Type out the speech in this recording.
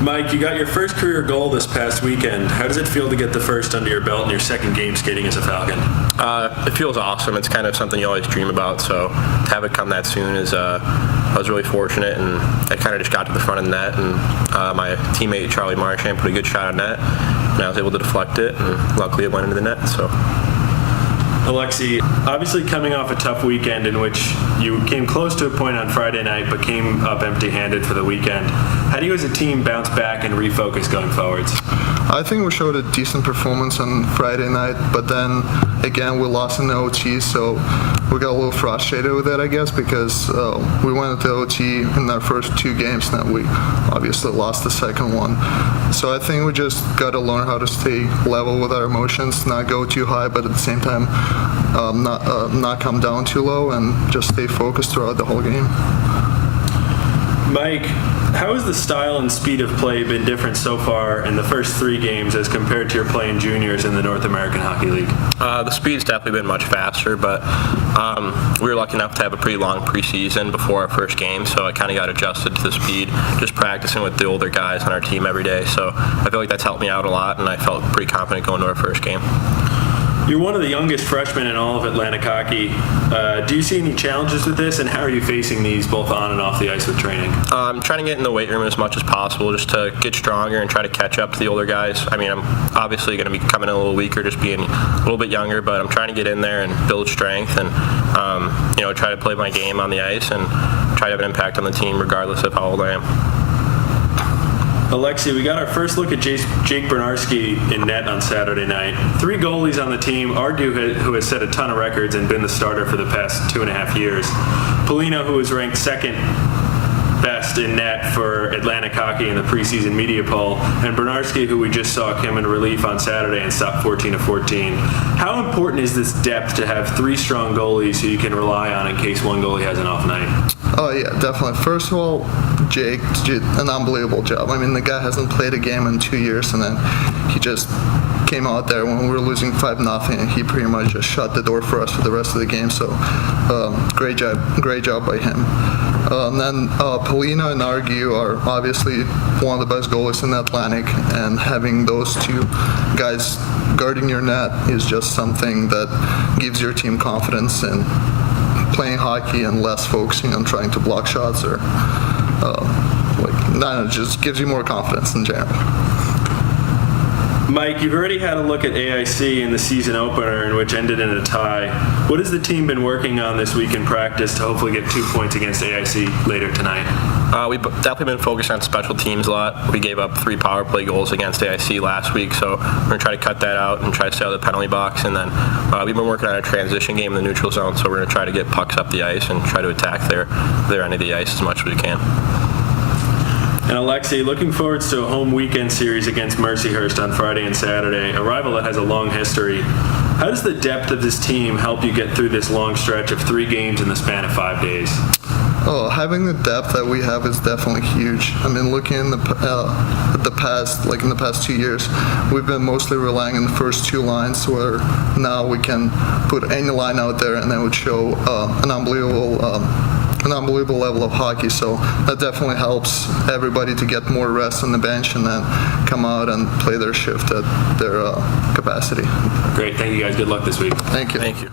Mike, you got your first career goal this past weekend. How does it feel to get the first under your belt in your second game skating as a Falcon? It feels awesome. It's kind of something you always dream about, so to have it come that soon is I was really fortunate, and I kind of just got to the front of the net, and my teammate Charlie Marchand put a good shot on net, and I was able to deflect it, and luckily it went into the net. So. Alexey, obviously coming off a tough weekend in which you came close to a point on Friday night but came up empty-handed for the weekend, how do you as a team bounce back and refocus going forwards? I think we showed a decent performance on Friday night, but then again we lost in the OT, so we got a little frustrated with it, I guess, because we went into OT in our first two games, and then we obviously lost the second one. So I think we just got to learn how to stay level with our emotions, not go too high, but at the same time not come down too low, and just stay focused throughout the whole game. Mike, how has the style and speed of play been different so far in the first three games as compared to your play in juniors in the North American Hockey League? The speed's definitely been much faster, but we were lucky enough to have a pretty long preseason before our first game, so I kind of got adjusted to the speed, just practicing with the older guys on our team every day. So I feel like that's helped me out a lot, and I felt pretty confident going to our first game. You're one of the youngest freshmen in all of Atlantic hockey. Do you see any challenges with this, and how are you facing these both on and off the ice with training? I'm trying to get in the weight room as much as possible just to get stronger and try to catch up to the older guys. I mean, I'm obviously going to be coming in a little weaker just being a little bit younger, but I'm trying to get in there and build strength and try to play my game on the ice and try to have an impact on the team regardless of how old I am. Alexey, we got our first look at Jake Bernarski in net on Saturday night. Three goalies on the team, Ardu, who has set a ton of records and been the starter for the past 2.5 years. Polino, who was ranked second best in net for Atlantic hockey in the preseason media poll, and Bernarski, who we just saw come in relief on Saturday and stop 14-14. How important is this depth to have three strong goalies who you can rely on in case one goalie has an off night? Oh yeah, definitely. First of all, Jake did an unbelievable job. I mean, the guy hasn't played a game in 2 years, and then he just came out there when we were losing 5-0, and he pretty much just shut the door for us for the rest of the game. So great job by him. Then Polino and Argu are obviously one of the best goalies in the Atlantic, and having those two guys guarding your net is just something that gives your team confidence in playing hockey and less focusing on trying to block shots or it just gives you more confidence in general. Mike, you've already had a look at AIC in the season opener, in which ended in a tie. What has the team been working on this week in practice to hopefully get 2 points against AIC later tonight? We've definitely been focused on special teams a lot. We gave up 3 power play goals against AIC last week, so we're going to try to cut that out and try to stay out of the penalty box. And then we've been working on a transition game in the neutral zone, so we're going to try to get pucks up the ice and try to attack their end of the ice as much as we can. And Alexey, looking forward to a home weekend series against Mercyhurst on Friday and Saturday, a rival that has a long history. How does the depth of this team help you get through this long stretch of 3 games in the span of 5 days? Oh, having the depth that we have is definitely huge. I mean, looking in the past 2 years, we've been mostly relying on the first 2 lines, where now we can put any line out there and that would show an unbelievable level of hockey. So that definitely helps everybody to get more rest on the bench and then come out and play their shift at their capacity. Great. Thank you guys. Good luck this week. Thank you. Thank you.